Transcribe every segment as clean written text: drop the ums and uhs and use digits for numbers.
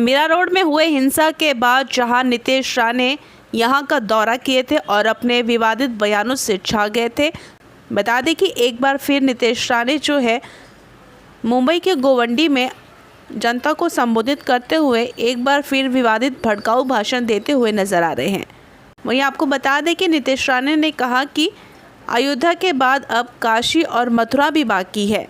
Mira road में हुए हिंसा के बाद जहां नीतीश राणे यहां का दौरा किए थे और अपने विवादित बयानों से छा गए थे। बता दें कि एक बार फिर नीतीश राणे जो है मुंबई के गोवंडी में जनता को संबोधित करते हुए एक बार फिर विवादित भड़काऊ भाषण देते हुए नजर आ रहे हैं। वहीं आपको बता दें कि नीतीश राणे ने कहा कि अयोध्या के बाद अब काशी और मथुरा भी बाकी है।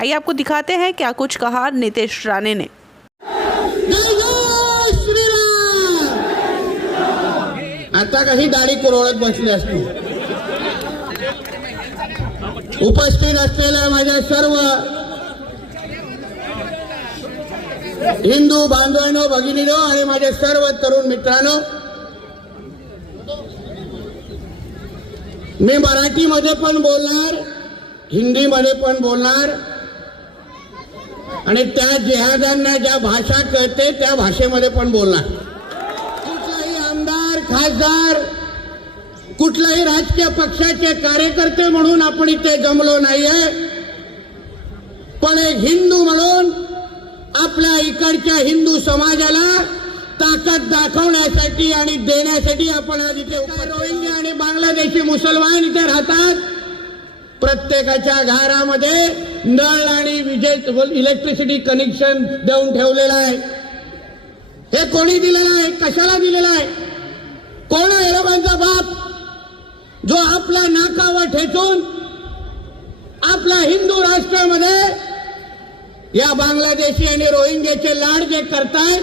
आइए आपको दिखाते हैं क्या कुछ कहा नीतीश राणे ने। आता कशी दाढी कुरवत बसली असती। उपस्थित असलेल्या माझ्या सर्व हिंदू बांधवांनो, भगिनीनो आणि माझे सर्व तरुण मित्रांनो, मी मराठीमध्ये पण बोलणार, हिंदीमध्ये पण बोलणार आणि त्या जिहाद्यांना ज्या भाषा कळते त्या भाषेमध्ये पण बोलणार। कुठलाही आमदार, खासदार, कुठल्याही राजकीय पक्षाचे कार्यकर्ते म्हणून आपण इथे जमलो नाहीये, पण एक हिंदू म्हणून आपल्या इकडच्या हिंदू समाजाला ताकद दाखवण्यासाठी आणि देण्यासाठी आपण आज इथे रोहिंग्या आणि बांगलादेशी मुसलमान इथे राहतात। प्रत्येकाच्या घरामध्ये नळ आणि इलेक्ट्रिसिटी कनेक्शन देऊन ठेवलेलं आहे। हे कोणी दिलेलं आहे? कशाला दिलेलं आहे? कोण आहे लोकांचा बाप जो आपल्या नाकावर ठेचून आपल्या हिंदू राष्ट्रामध्ये या बांगलादेशी आणि रोहिंग्याचे लाड जे करतायत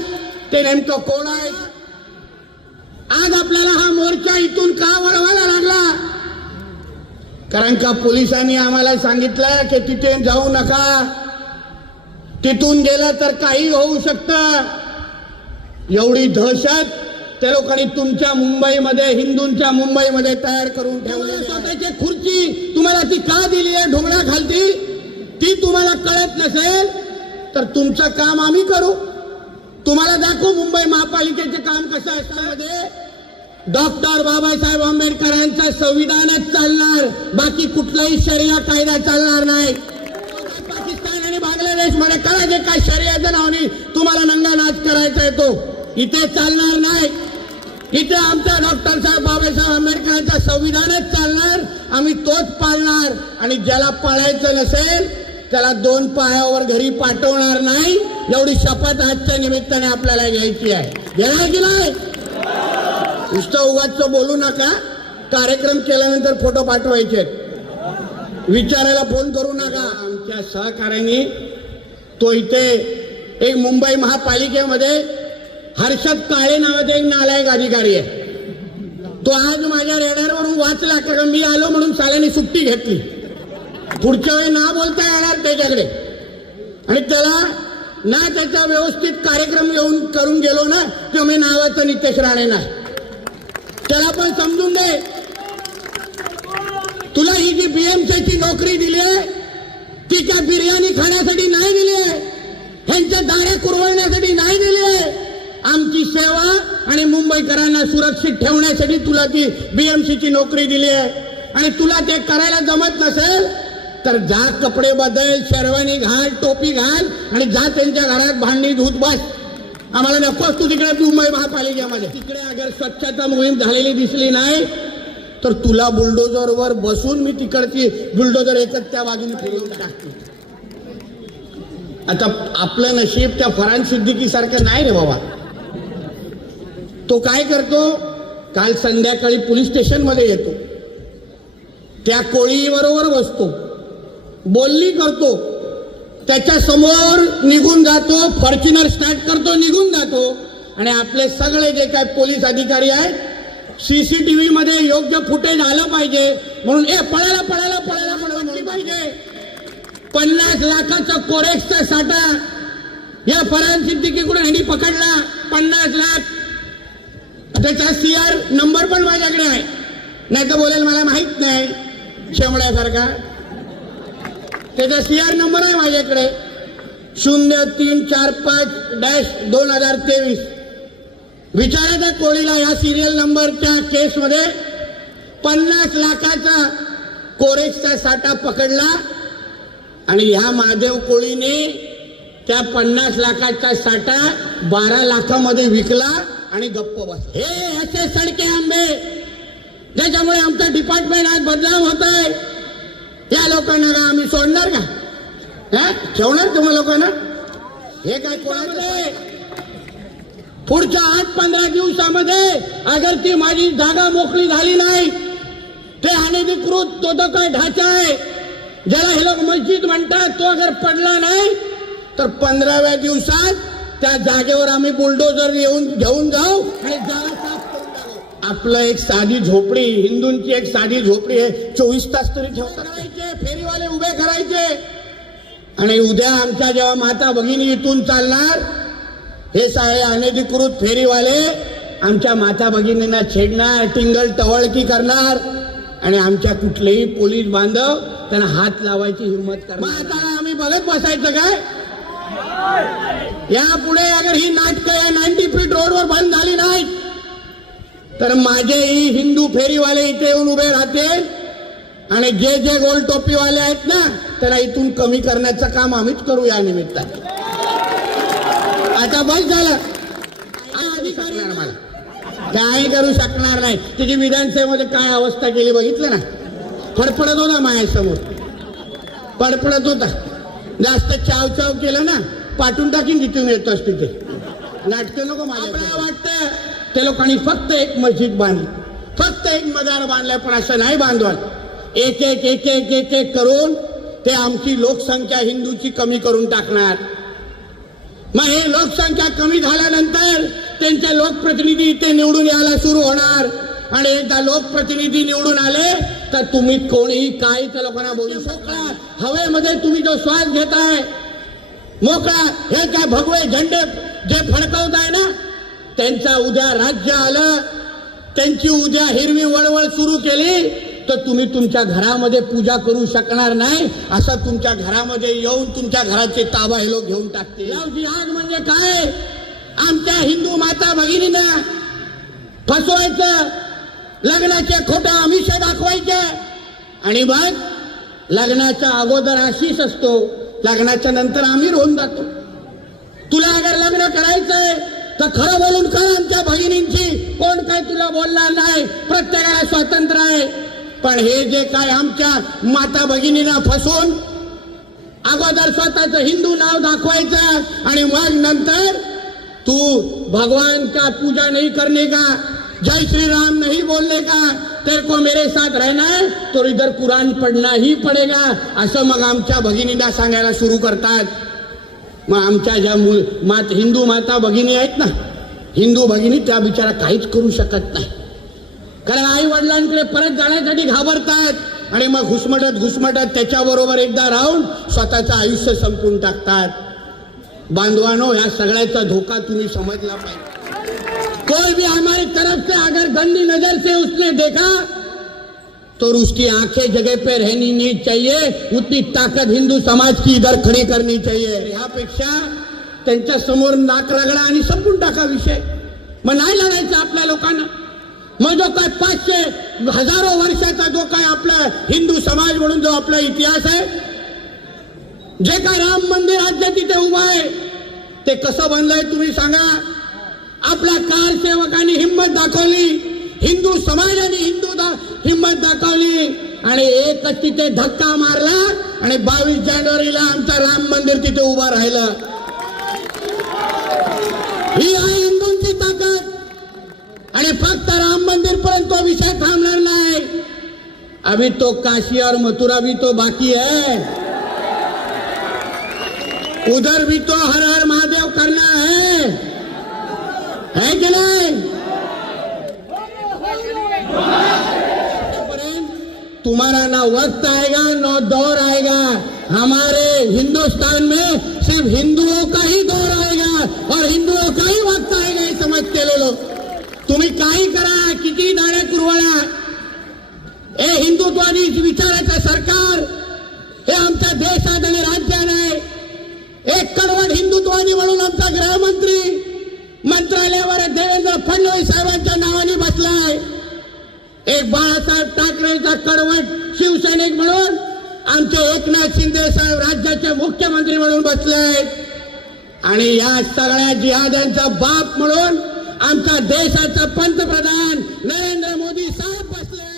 ते नेमकं कोण आहे? आज आपल्याला हा मोर्चा इथून का वळवायला लागला? कारण का पोलिसांनी आम्हाला सांगितलं की तिथे जाऊ नका, तिथून गेलं तर काही होऊ शकतं। एवढी दहशत त्या लोकांनी तुमच्या मुंबईमध्ये, हिंदूंच्या मुंबईमध्ये तयार करून ठेवली। स्वतःची खुर्ची तुम्हाला ती का दिली आहे ढोंगणाखालती? ती तुम्हाला कळत नसेल तर तुमचं काम आम्ही करू, तुम्हाला दाखवू मुंबई महापालिकेचे काम कसं असतं। डॉक्टर बाबासाहेब आंबेडकरांचं संविधानच चालणार, बाकी कुठलाही शरिया कायदा चालणार नाही। पाकिस्तान आणि बांगलादेश मध्ये करा जे काय शरियाच्या नावाने तुम्हाला नंगा नाच करायचा आहे तो इथे चालणार नाही। इथे आमच्या डॉक्टर साहेब बाबासाहेब आंबेडकरांचं संविधानच चालणार, आम्ही तोच पाळणार आणि ज्याला पाळायचं नसेल त्याला दोन पायावर घरी पाठवणार नाही। एवढी शपथ आजच्या निमित्ताने आपल्याला घ्यायची आहे। घेणार की नाही? नुसतं उगाच बोलू नका, कार्यक्रम केल्यानंतर फोटो पाठवायचे, विचारायला फोन करू नका। आमच्या सहकार्याने तो इथे एक मुंबई महापालिकेमध्ये हर्षद काळे नावाचा एक नालायक अधिकारी आहे, तो आज माझ्या रेडारवरून वाचला कारण मी आलो म्हणून साल्याने सुट्टी घेतली। पुढच्या वेळी ना बोलता येणार त्याच्याकडे आणि त्याला ना त्याचा व्यवस्थित कार्यक्रम घेऊन करून गेलो ना तर मी नावाचं नितेश राणे नाही। त्याला पण समजून दे, तुला ही जी बीएमसीची नोकरी दिली आहे ती काय बिर्याणी खाण्यासाठी नाही दिली आहे, ह्यांच्या दाढ्या कुरवण्यासाठी नाही दिली आहे। आमची सेवा आणि मुंबईकरांना सुरक्षित ठेवण्यासाठी तुला ती बीएमसीची नोकरी दिली आहे आणि तुला ते करायला जमत नसेल तर जा, कपडे बदल, शेरवानी घाल, टोपी घाल आणि जा त्यांच्या घरात भांडी धुत बस। आम्हाला नकोच तू तिकडे मुंबई महापालिकेमध्ये। तिकडे अगर स्वच्छता मोहीम झालेली दिसली नाही तर तुला बुलडोजरवर बसून मी तिकडची बुलडोजर एकच त्या बाजूने फिरवून टाकते। आता आपलं नशीब त्या फरहान सिद्दीकी सारखं नाही रे बाबा। तो काय करतो, काल संध्याकाळी पोलीस स्टेशन मध्ये येतो, त्या कोळी बरोबर बसतो, बोलणी करतो, त्याच्या समोर निघून जातो, फॉर्च्युनर स्टार्ट करतो, निघून जातो आणि आपले सगळे जे काय पोलीस अधिकारी आहेत सीसीटीव्ही मध्ये योग्य फुटेज आलं पाहिजे म्हणून पळायला पळायला पळायला पळायला म्हणली पाहिजे। 50 लाखाचा कोरेक्सचा साठा या फरहान सिद्दीकीकडून ह्यांनी पकडला, 50 लाख। त्याचा सीआर नंबर पण माझ्याकडे आहे, नाही तर बोलेल मला माहित नाही शेमड्यासारखा। त्याचा सीआर नंबर आहे माझ्याकडे 0345-2023। विचारायचा कोळीला या सिरियल नंबरच्या केसमध्ये 50 लाखाचा कोरेक्सचा साठा पकडला आणि ह्या महादेव कोळीने त्या 50 लाखाचा साठा 12 लाखामध्ये विकला आणि गप्प बस. हे असे सडके आंबे ज्याच्यामुळे आमचं डिपार्टमेंट आज बदनाम होत आहे. या लोकांना का आम्ही सोडणार का? ठेवणार तुम्हा लोकांना? हे काय कोणाचं? पुढच्या 8-15 दिवसामध्ये अगर ती माझी जागा मोकळी झाली नाही, ते अनधिकृत तो काय ढाचा आहे ज्याला हे लोक मस्जिद म्हणतात, तो अगर पडला नाही तर 15व्या दिवसात त्या जागेवर आम्ही बुलडोजर येऊन घेऊन जाऊ आणि जागा साफ करून टाकू. आपलं एक साधी झोपडी, हिंदूंची एक साधी झोपडी आहे, 24 तास तरी ठेवता करायचे, फेरीवाले उभे करायचे. आणि उद्या आमच्या जेव्हा माता भगिनी इथून चालणार, हे सगळे अनधिकृत फेरीवाले आमच्या माता भगिनींना छेडणार, टिंगल टवळकी करणार आणि आमच्या कुठलेही पोलीस बांधव त्यांना हात लावायची हिंमत करणार. मग आता आम्ही बघत बसायचं काय? यापुढे अगर ही नाटकं या 90 फीट रोडवर बंद झाली नाही तर माझेही हिंदू फेरीवाले इथे येऊन उभे राहतील आणि जे जे गोल टोपीवाले आहेत ना त्यांना इथून कमी करण्याचं काम आम्हीच करू या निमित्ताने. आता बस झालं. अधिकारी मला काही करू शकणार नाही. तिची विधानसभेमध्ये काय अवस्था केली बघितलं ना? फडफडत होता माझ्यासमोर, फडफडत होता. जास्त चाव चाव केलं ना पाठवून टाकीन तिथून येतोस तिथे. नाटकं नको माझ्या. वाटतं ते लोकांनी फक्त एक मस्जिद बांधली, फक्त एक मजार बांधलाय, पण असं नाही बांधवाल. एक एक एक एक एक एक करून ते आमची लोकसंख्या हिंदूची कमी करून टाकणार. मग हे लोकसंख्या कमी झाल्यानंतर त्यांचे लोकप्रतिनिधी इथे निवडून यायला सुरू होणार आणि एकदा लोकप्रतिनिधी निवडून आले तर तुम्ही कोणीही काही त्या लोकांना बोलू शकता. हवेमध्ये तुम्ही जो श्वास घेताय मोकळा, हे काय भगवे झेंडे जे फडकवताय ना, त्यांचा उद्या राज्य आलं, त्यांची उद्या हिरवी वळवळ सुरू केली तर तुम्ही तुमच्या घरामध्ये पूजा करू शकणार नाही. असं तुमच्या घरामध्ये येऊन तुमच्या घराचे ताबा हे लोक घेऊन टाकतील. जिहाद म्हणजे काय? आमच्या हिंदू माता भगिनींना फसवायचं, लग्नाचे खोटे आमिष दाखवायचे आणि मग लग्नाच्या अगोदर आशिष असतो, लग्नाच्या नंतर आम्ही होऊन जातो. तुला अगर लग्न करायचंय तर खरं बोलून कर आमच्या भगिनींची, कोण काय तुला बोलणार नाही, प्रत्येकाला स्वातंत्र्य आहे. पण हे जे काय आमच्या माता भगिनींना फसवून अगोदर स्वतःच हिंदू नाव दाखवायचं आणि मग नंतर तू भगवान का पूजा नहीं करने का, जय श्री राम नहीं बोलने का, तेरे को मेरे साथ रहना है तो इधर कुरान पढ़ना ही पड़ेगा, असं मग आमच्या भगिनींना सांगायला सुरू करतात. मग आमच्या ज्या हिंदू माता भगिनी आहेत ना, हिंदू भगिनी त्या बिचारा काहीच करू शकत नाही. कारण आई वडिलांकडे परत जाण्यासाठी घाबरतात आणि मग घुसमटत त्याच्याबरोबर एकदा राहून स्वतःचं आयुष्य संपून टाकतात. बांधवानो, या सगळ्याचा धोका तुम्ही समजला पाहिजे. कोई भी हमारी तरफ से अगर गंदी नजर से उसने देखा तो उसकी आंखें जगह पे रहनी नहीं चाहिए. उतनी ताकद हिंदू समाज की इधर खड़ी करनी चाहिए. ह्यापेक्षा त्यांच्या समोर नाक रगडा आणि संपून टाका विषय. मग नाही लढायचं आपल्या लोकांना. मग जो काय 500 हजारो वर्षाचा जो काय आपला हिंदू समाज म्हणून जो आपला इतिहास आहे, जे काय राम मंदिर आज तिथे उभा आहे ते कसं बनलंय तुम्ही सांगा. आपल्या कारसेवकांनी हिंमत दाखवली, हिंदू समाजाने हिंमत दाखवली आणि एकच तिथे धक्का मारला आणि 22 जानेवारीला आमचं राम मंदिर तिथे उभा राहिलं. ही आहे हिंदूंची ताकद. आणि फक्त राम मंदिर पर्यंत तो विषय थांबणार नाही. अभी तो काशी और मथुरा भी तो बाकी है. उधर भी तो हर हर महादेव करना है कि नहीं? तुम्हारा ना वक्त आएगा ना दौर आएगा. हमारे हिंदुस्तान में सिर्फ हिंदुओं का ही दौर आएगा और हिंदुओं का ही वक्त आएगा, हे समझ के लोग. तुम्ही काही करा, किती दाणे कुरवाळा, हे हिंदुत्वादी विचाराचं सरकार हे आमच्या देशात आणि राज्यात आहे. एक कडवट हिंदुत्वादी म्हणून आमचा गृहमंत्री मंत्रालयावर देवेंद्र फडणवीस साहेबांच्या नावाने बसलाय. एक बाळासाहेब ठाकरेचा कडवट शिवसैनिक म्हणून आमचे एकनाथ शिंदे साहेब राज्याचे मुख्यमंत्री म्हणून बसले. आणि या सगळ्या जिहाद्यांचा बाप म्हणून आमचा देशाचा पंतप्रधान नरेंद्र मोदी साहेब बसले